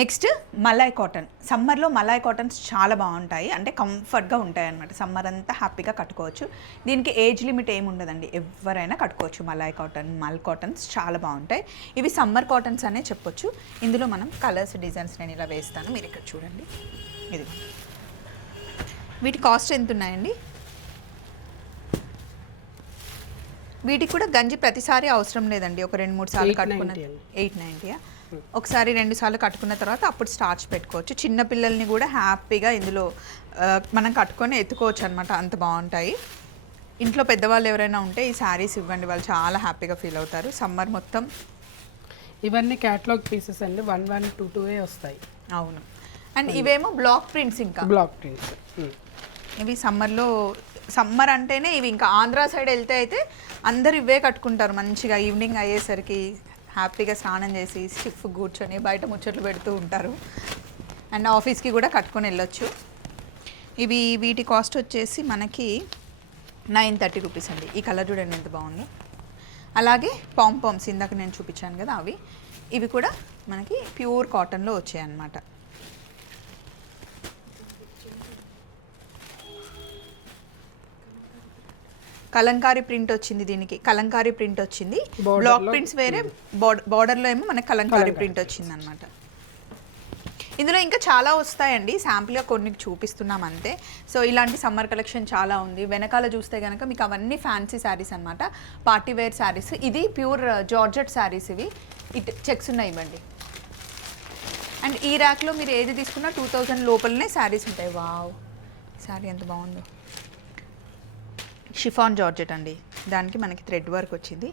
Next Malay cotton. సమ్మర్లో Malay cottons చాలా బాగుంటాయి, అంటే కంఫర్ట్గా ఉంటాయి అనమాట. సమ్మర్ అంతా హ్యాపీగా కట్టుకోవచ్చు. దీనికి ఏజ్ లిమిట్ ఏమి ఉండదండి, ఎవరైనా కట్టుకోవచ్చు. మలాయ్ కాటన్, మల్ కాటన్స్ చాలా బాగుంటాయి. ఇవి సమ్మర్ కాటన్స్ అనే చెప్పొచ్చు. ఇందులో మనం కలర్స్, డిజైన్స్ నేను ఇలా వేస్తాను, మీరు ఇక్కడ చూడండి. ఇది వీటి కాస్ట్ ఎంత ఉన్నాయండి? వీటికి కూడా గంజి ప్రతిసారి అవసరం లేదండి. ఒక 2-3 సార్లు కట్టుకున్న 890. ఒకసారి 2 సార్లు కట్టుకున్న తర్వాత అప్పుడు స్టార్చ్ పెట్టుకోవచ్చు. చిన్న పిల్లల్ని కూడా హ్యాపీగా ఇందులో మనం కట్టుకొని ఎత్తుకోవచ్చు అనమాట, అంత బాగుంటాయి. ఇంట్లో పెద్దవాళ్ళు ఎవరైనా ఉంటే ఈ శారీస్ ఇవ్వండి, వాళ్ళు చాలా హ్యాపీగా ఫీల్ అవుతారు. సమ్మర్ మొత్తం ఇవన్నీ క్యాటలాగ్ పీసెస్ అండి, 1122 వస్తాయి. అవును. అండ్ ఇవేమో బ్లాక్ ప్రింట్స్. ఇంకా బ్లాక్ ప్రింట్స్ ఇవి సమ్మర్ అంటేనే ఇవి. ఇంకా ఆంధ్ర సైడ్ వెళ్తే అయితే అందరు ఇవే కట్టుకుంటారు మంచిగా. ఈవినింగ్ అయ్యేసరికి హ్యాపీగా స్నానం చేసి స్టిఫ్ కూర్చొని బయట ముచ్చట్లు పెడుతూ ఉంటారు. అండ్ ఆఫీస్కి కూడా కట్టుకొని వెళ్ళొచ్చు. వీటి కాస్ట్ వచ్చేసి మనకి 930 రూపీస్ అండి. ఈ కలర్ చూడండి ఎంత బాగుందో. అలాగే పాంపామ్స్ ఇందాక నేను చూపించాను కదా, ఇవి కూడా మనకి ప్యూర్ కాటన్లో వచ్చాయి అన్నమాట. కలంకారీ ప్రింట్ వచ్చింది, దీనికి కలంకారీ ప్రింట్ వచ్చింది. బ్లాక్ ప్రింట్స్ వేరే, బార్డర్లో ఏమో మనకి కలంకారీ ప్రింట్ వచ్చింది అనమాట. ఇందులో ఇంకా చాలా వస్తాయండి, శాంపుల్గా కొన్ని చూపిస్తున్నాం అంతే. సో ఇలాంటి సమ్మర్ కలెక్షన్ చాలా ఉంది. వెనకాల చూస్తే కనుక మీకు అవన్నీ ఫ్యాన్సీ శారీస్ అనమాట, పార్టీ వేర్ శారీస్. ఇది ప్యూర్ జార్జెట్ శారీస్. ఇవి చెక్స్ ఉన్నాయి ఇవ్వండి. అండ్ ఈ ర్యాక్లో మీరు ఏది తీసుకున్నా 2000 లోపలనే శారీస్ ఉంటాయి. వావ్, శారీ ఎంత బాగుందో. షిఫాన్ జార్జెట్ అండి, దానికి మనకి థ్రెడ్ వర్క్ వచ్చింది.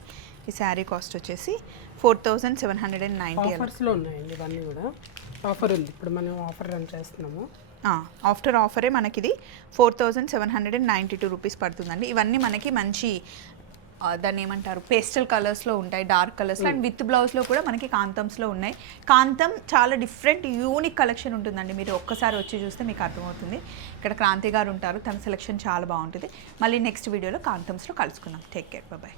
ఈ శారీ కాస్ట్ వచ్చేసి 4790. ఆఫర్స్లో ఉన్నాయండి ఇవన్నీ కూడా. ఆఫర్ ఉంది, ఇప్పుడు మనం ఆఫర్ రన్ చేస్తున్నాము. ఆఫ్టర్ ఆఫరే మనకి ఇది 4792 రూపీస్ పడుతుందండి. ఇవన్నీ మనకి మంచి దాన్ని ఏమంటారు, పేస్టల్ కలర్స్లో ఉంటాయి, డార్క్ కలర్స్లో. అండ్ విత్ బ్లౌజ్లో కూడా మనకి కాంతంస్లో ఉన్నాయి. కాంతం చాలా డిఫరెంట్ యూనిక్ కలెక్షన్ ఉంటుందండి, మీరు ఒక్కసారి వచ్చి చూస్తే మీకు అర్థమవుతుంది. ఇక్కడ క్రాంతి గారు ఉంటారు, తన సెలెక్షన్ చాలా బాగుంటుంది. మళ్ళీ నెక్స్ట్ వీడియోలో కాంతంస్లో కలుసుకుందాం. Take care, bye.